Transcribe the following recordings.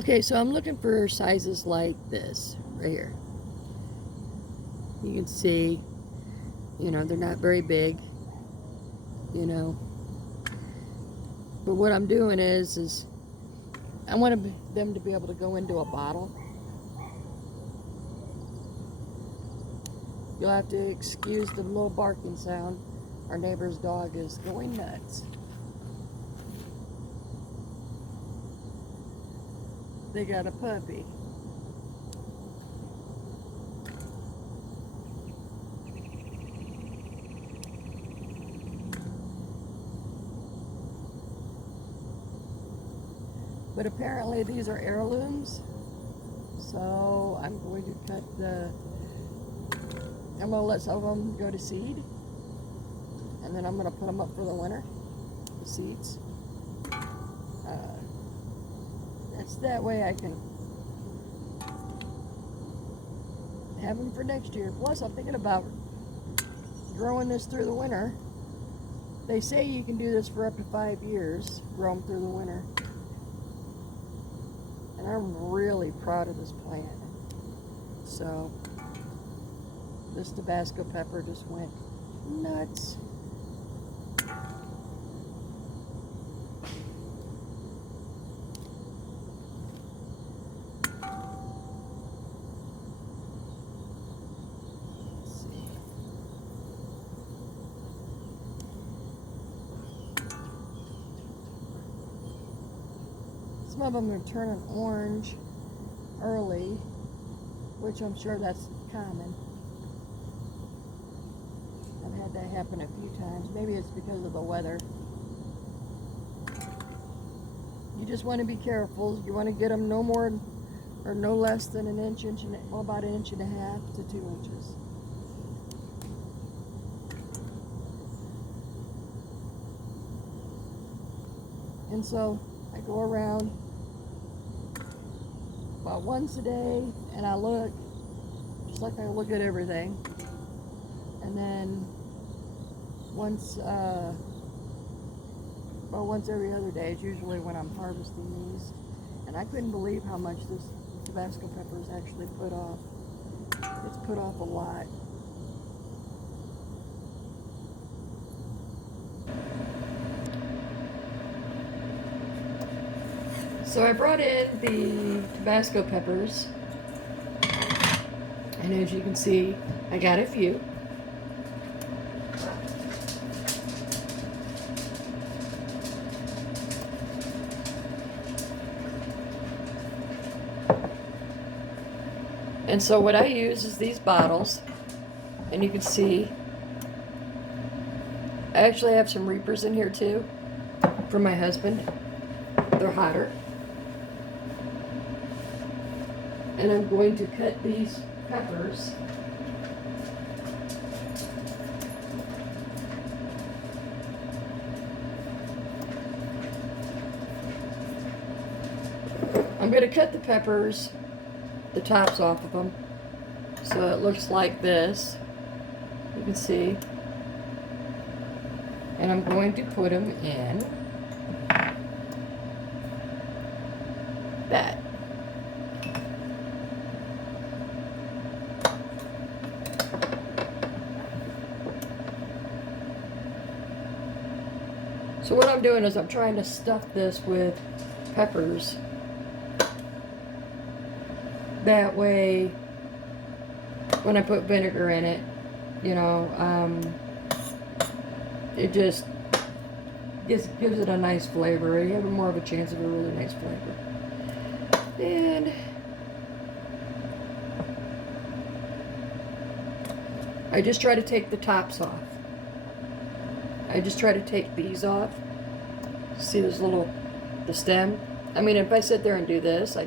Okay, so I'm looking for sizes like this right here. You can see, they're not very big, but what I'm doing is I want them to be able to go into a bottle. You'll have to excuse the little barking sound. Our neighbor's dog is going nuts. They got a puppy. But apparently these are heirlooms. So I'm going to I'm going to let some of them go to seed. And then I'm going to put them up for the winter, the seeds. That's that way I can have them for next year. Plus, I'm thinking about growing this through the winter. They say you can do this for up to 5 years, grow them through the winter. And I'm really proud of this plant. So, this Tabasco pepper just went nuts. Some of them are turning orange early, which I'm sure that's common. I've had that happen a few times. Maybe it's because of the weather. You just want to be careful. You want to get them no more or no less than an inch, well, about an inch and a half to 2 inches. And so I go around about once a day and I look just like I look at everything. And then once every other day is usually when I'm harvesting these. And I couldn't believe how much this Tabasco pepper is actually put off. It's put off a lot. So I brought in the Tabasco peppers, and as you can see, I got a few. And so what I use is these bottles, and you can see I actually have some reapers in here too for my husband. They're hotter. And I'm going to cut these peppers I'm going to cut the peppers, the tops off of them, so it looks like this. You can see. And I'm going to put them in that. So what I'm doing is I'm trying to stuff this with peppers. That way, when I put vinegar in it, it just gives it a nice flavor. You have more of a chance of a really nice flavor. And I just try to take the tops off. I just try to take these off. See this the stem? I mean, if I sit there and do this, I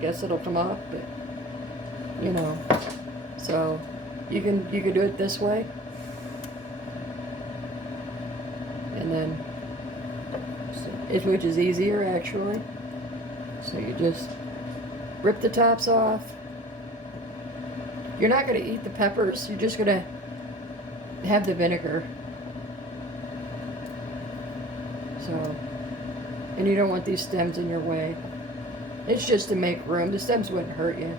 guess it'll come off, but, so you can do it this way. And then, which is easier actually. So you just rip the tops off. You're not going to eat the peppers, you're just going to have the vinegar. So, and you don't want these stems in your way. It's just to make room. The stems wouldn't hurt you.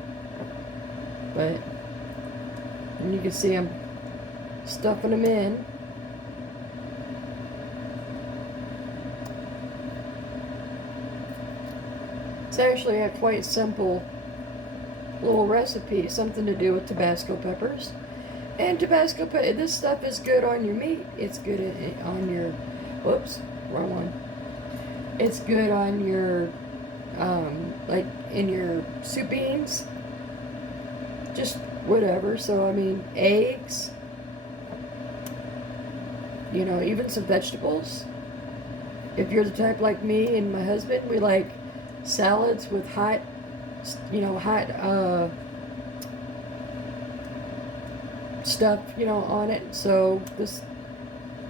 But, and you can see I'm stuffing them in. It's actually a quite simple little recipe, something to do with Tabasco peppers. And Tabasco, this stuff is good on your meat. It's good on your, whoops, wrong one. It's good on your, like in your soup beans, just whatever. So, I mean, eggs, you know, even some vegetables. If you're the type like me and my husband, we like salads with hot, you know, hot stuff, you know, on it. So this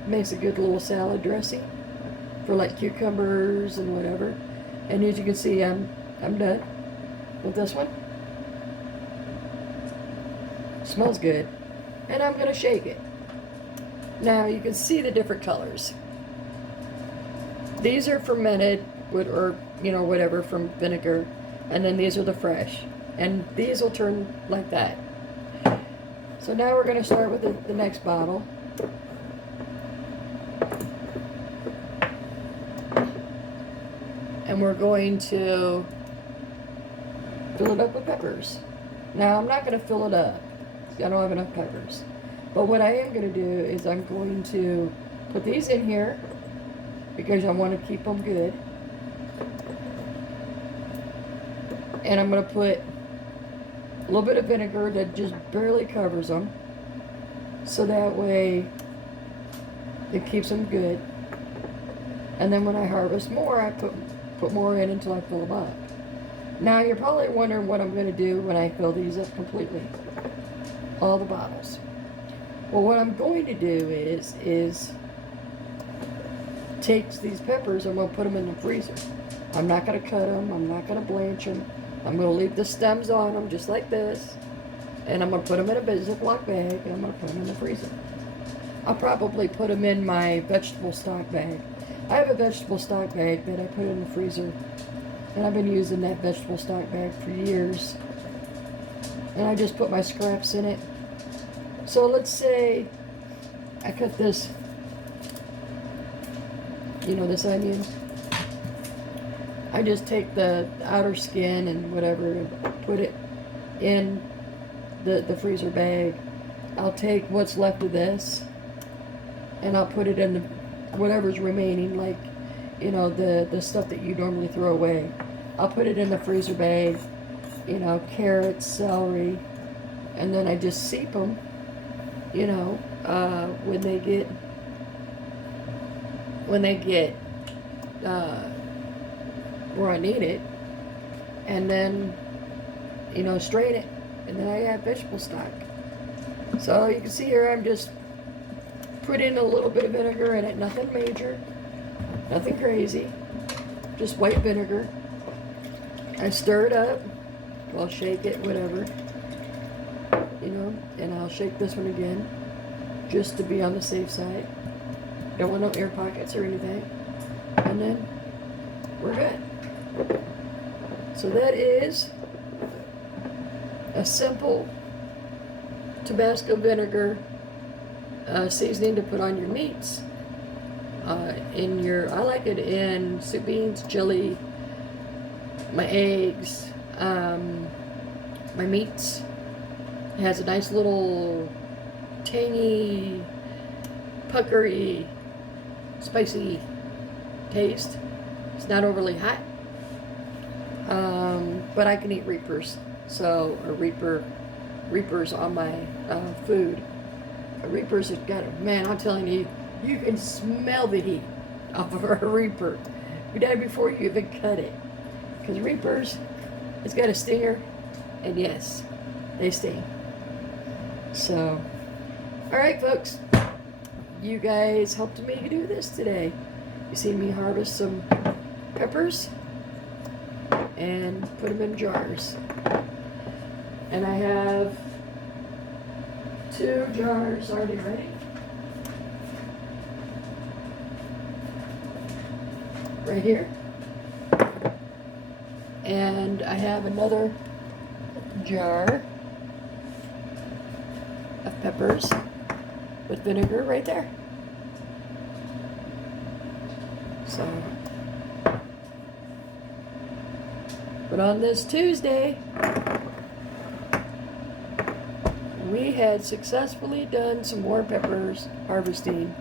makes a good little salad dressing for like cucumbers and whatever. And as you can see, I'm done with this one. Smells good. And I'm gonna shake it. Now you can see the different colors. These are fermented with, or you know, whatever, from vinegar, and then these are the fresh, and these will turn like that. So now we're going to start with the next bottle. And we're going to fill it up with peppers. Now I'm not going to fill it up, I don't have enough peppers. But what I am going to do is I'm going to put these in here because I want to keep them good. And I'm going to put a little bit of vinegar that just barely covers them, so that way it keeps them good. And then when I harvest more, I put more in until I fill them up. Now you're probably wondering what I'm going to do when I fill these up completely, all the bottles. Well, what I'm going to do is take these peppers and I'm going to put them in the freezer. I'm not going to cut them. I'm not going to blanch them. I'm going to leave the stems on them just like this. And I'm going to put them in a Ziploc bag and I'm going to put them in the freezer. I'll probably put them in my vegetable stock bag. I have a vegetable stock bag that I put in the freezer. And I've been using that vegetable stock bag for years. And I just put my scraps in it. So let's say I cut this, you know, this onion. I just take the outer skin and whatever and put it in the freezer bag. I'll take what's left of this and I'll put it in the whatever's remaining, like, you know, the stuff that you normally throw away. I'll put it in the freezer bag, you know, carrots, celery, and then I just seep them, you know, when they get where I need it, and then, you know, strain it, and then I add vegetable stock. So you can see here I'm just putting a little bit of vinegar in it, nothing major, nothing crazy, just white vinegar. I stir it up, I'll shake it, whatever, you know, and I'll shake this one again, just to be on the safe side. Don't want no air pockets or anything. And then we're good. So that is a simple Tabasco vinegar seasoning to put on your meats. I like it in soup beans, chili, my eggs, my meats. It has a nice little tangy, puckery, spicy taste. It's not overly hot. But I can eat reapers, or reapers on my food. Reapers have got, man, I'm telling you, you can smell the heat off of a reaper. You die before you even cut it. Because reapers, it's got a stinger, and yes, they sting. So, alright folks, you guys helped me do this today. You seen me harvest some peppers and put them in jars. And I have 2 jars already ready. Right here. And I have another jar of peppers with vinegar right there. So, but on this Tuesday, we had successfully done some more peppers harvesting.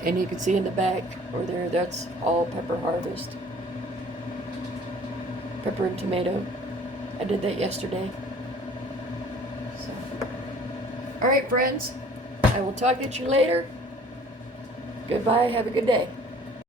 And you can see in the back over there, that's all pepper harvest. Pepper and tomato. I did that yesterday. So. All right, friends. I will talk to you later. Goodbye. Have a good day.